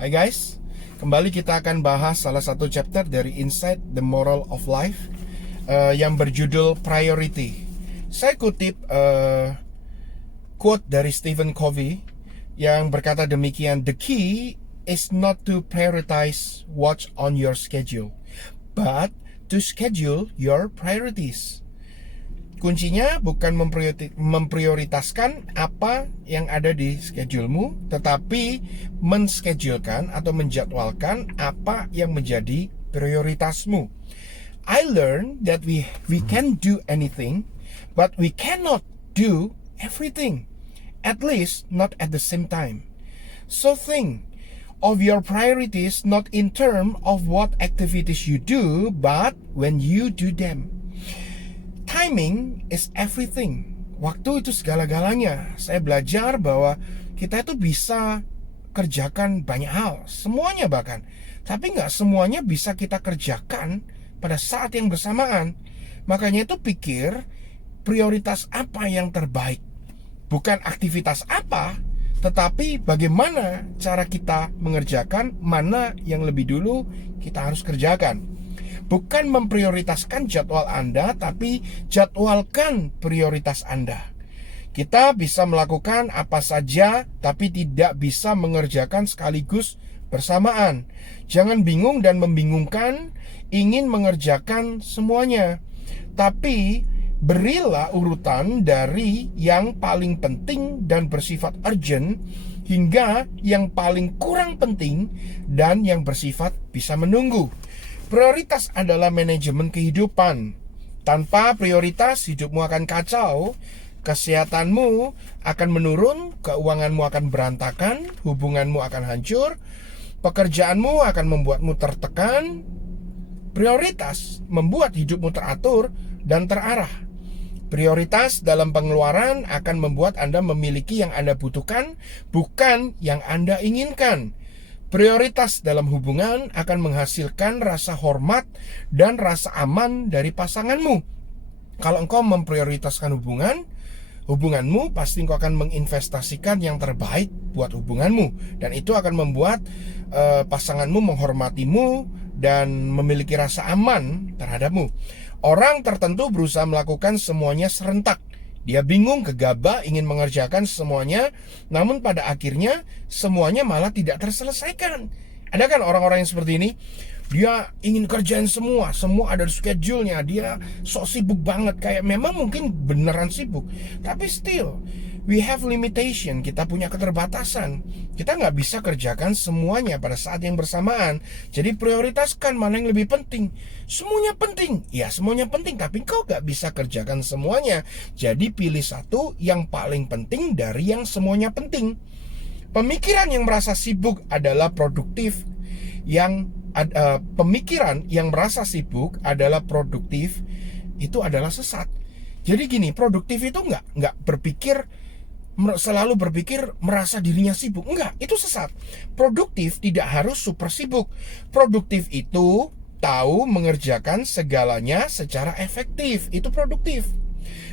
Hai guys, kembali kita akan bahas salah satu chapter dari Inside the Moral of Life yang berjudul Priority. Saya kutip quote dari Stephen Covey yang berkata demikian, "The key is not to prioritize what's on your schedule, but to schedule your priorities." Kuncinya bukan memprioritaskan apa yang ada di schedulemu, tetapi menschedulkan atau menjadwalkan apa yang menjadi prioritasmu. I learned that we can do anything, but we cannot do everything, at least not at the same time. So think of your priorities not in terms of what activities you do, but when you do them. Timing is everything. Waktu itu segala-galanya. Saya belajar bahwa kita itu bisa kerjakan banyak hal, semuanya bahkan. Tapi nggak semuanya bisa kita kerjakan pada saat yang bersamaan. Makanya itu pikir prioritas apa yang terbaik. Bukan aktivitas apa, tetapi bagaimana cara kita mengerjakan, mana yang lebih dulu kita harus kerjakan. Bukan memprioritaskan jadwal Anda, tapi jadwalkan prioritas Anda. Kita bisa melakukan apa saja, tapi tidak bisa mengerjakan sekaligus bersamaan. Jangan bingung dan membingungkan, ingin mengerjakan semuanya. Tapi berilah urutan dari yang paling penting dan bersifat urgent, hingga yang paling kurang penting dan yang bersifat bisa menunggu. Prioritas adalah manajemen kehidupan. Tanpa prioritas, hidupmu akan kacau, kesehatanmu akan menurun, keuanganmu akan berantakan, hubunganmu akan hancur, pekerjaanmu akan membuatmu tertekan. Prioritas membuat hidupmu teratur dan terarah. Prioritas dalam pengeluaran akan membuat Anda memiliki yang Anda butuhkan, bukan yang Anda inginkan. Prioritas dalam hubungan akan menghasilkan rasa hormat dan rasa aman dari pasanganmu. Kalau engkau memprioritaskan hubunganmu pasti engkau akan menginvestasikan yang terbaik buat hubunganmu. Dan itu akan membuat pasanganmu menghormatimu dan memiliki rasa aman terhadapmu. Orang tertentu berusaha melakukan semuanya serentak. Dia bingung, gegabah, ingin mengerjakan semuanya, namun pada akhirnya semuanya malah tidak terselesaikan. Ada kan orang-orang yang seperti ini? Dia ingin kerjain semua ada di schedule-nya. Dia sok sibuk banget, kayak memang mungkin beneran sibuk. Tapi still, we have limitation, kita punya keterbatasan. Kita nggak bisa kerjakan semuanya pada saat yang bersamaan. Jadi prioritaskan mana yang lebih penting. Semuanya penting, ya semuanya penting, tapi kau nggak bisa kerjakan semuanya. Jadi pilih satu yang paling penting dari yang semuanya penting. Pemikiran yang merasa sibuk adalah produktif. Pemikiran yang merasa sibuk adalah produktif, itu adalah sesat. Jadi gini, produktif itu nggak selalu berpikir merasa dirinya sibuk. Enggak, itu sesat. Produktif tidak harus super sibuk. Produktif itu tahu mengerjakan segalanya secara efektif. Itu produktif.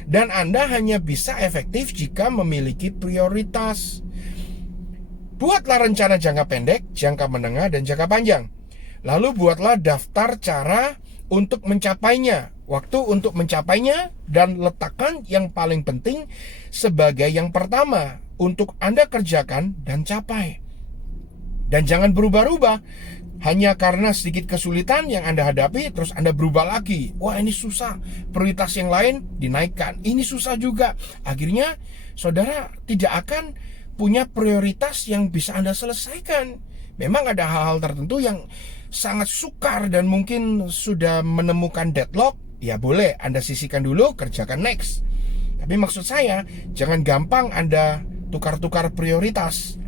Dan Anda hanya bisa efektif jika memiliki prioritas. Buatlah rencana jangka pendek, jangka menengah, dan jangka panjang. Lalu buatlah daftar cara untuk mencapainya, waktu untuk mencapainya, dan letakkan yang paling penting sebagai yang pertama untuk Anda kerjakan dan capai. Dan jangan berubah-ubah hanya karena sedikit kesulitan yang Anda hadapi, terus Anda berubah lagi. Wah, ini susah, prioritas yang lain dinaikkan, ini susah juga. Akhirnya saudara tidak akan punya prioritas yang bisa Anda selesaikan. Memang ada hal-hal tertentu yang sangat sukar dan mungkin sudah menemukan deadlock, ya boleh Anda sisihkan dulu, kerjakan next. Tapi maksud saya, jangan gampang Anda tukar-tukar prioritas.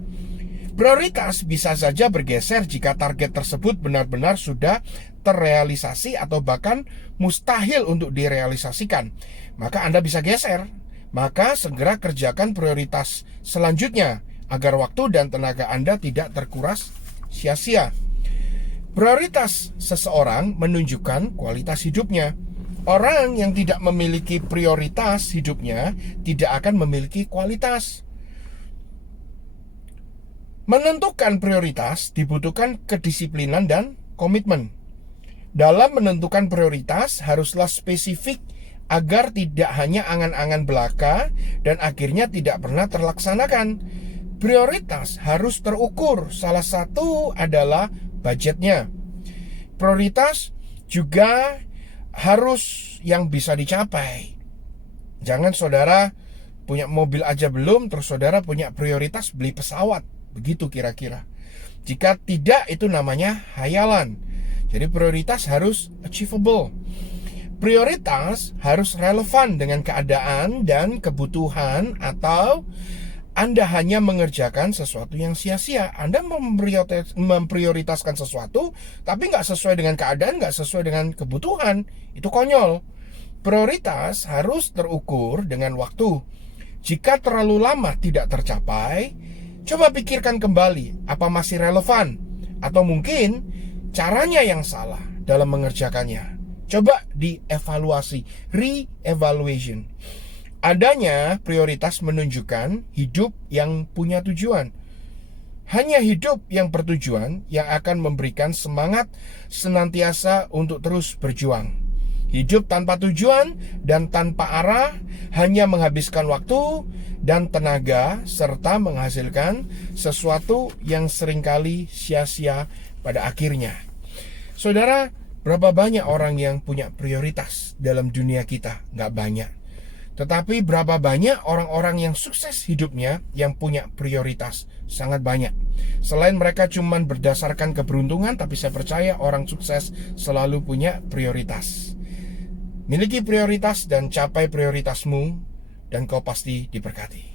Prioritas bisa saja bergeser jika target tersebut benar-benar sudah terrealisasi atau bahkan mustahil untuk direalisasikan. Maka Anda bisa geser. Maka segera kerjakan prioritas selanjutnya agar waktu dan tenaga Anda tidak terkuras sia-sia. Prioritas seseorang menunjukkan kualitas hidupnya. Orang yang tidak memiliki prioritas hidupnya tidak akan memiliki kualitas. Menentukan prioritas dibutuhkan kedisiplinan dan komitmen. Dalam menentukan prioritas haruslah spesifik agar tidak hanya angan-angan belaka dan akhirnya tidak pernah terlaksanakan. Prioritas harus terukur. Salah satu adalah budgetnya. Prioritas juga harus yang bisa dicapai. Jangan saudara punya mobil aja belum, terus saudara punya prioritas beli pesawat. Begitu kira-kira. Jika tidak, itu namanya hayalan. Jadi prioritas harus achievable. Prioritas harus relevan dengan keadaan dan kebutuhan, atau Anda hanya mengerjakan sesuatu yang sia-sia. Anda memprioritaskan sesuatu tapi nggak sesuai dengan keadaan, nggak sesuai dengan kebutuhan. Itu konyol. Prioritas harus terukur dengan waktu. Jika terlalu lama tidak tercapai, coba pikirkan kembali, apa masih relevan? Atau mungkin caranya yang salah dalam mengerjakannya. Coba dievaluasi, re-evaluation. Adanya prioritas menunjukkan hidup yang punya tujuan. Hanya hidup yang bertujuan yang akan memberikan semangat senantiasa untuk terus berjuang. Hidup tanpa tujuan dan tanpa arah hanya menghabiskan waktu dan tenaga serta menghasilkan sesuatu yang seringkali sia-sia pada akhirnya. Saudara, berapa banyak orang yang punya prioritas dalam dunia kita? Nggak banyak. Tetapi berapa banyak orang-orang yang sukses hidupnya yang punya prioritas? Sangat banyak. Selain mereka cuma berdasarkan keberuntungan, tapi saya percaya orang sukses selalu punya prioritas. Miliki prioritas dan capai prioritasmu, dan kau pasti diberkati.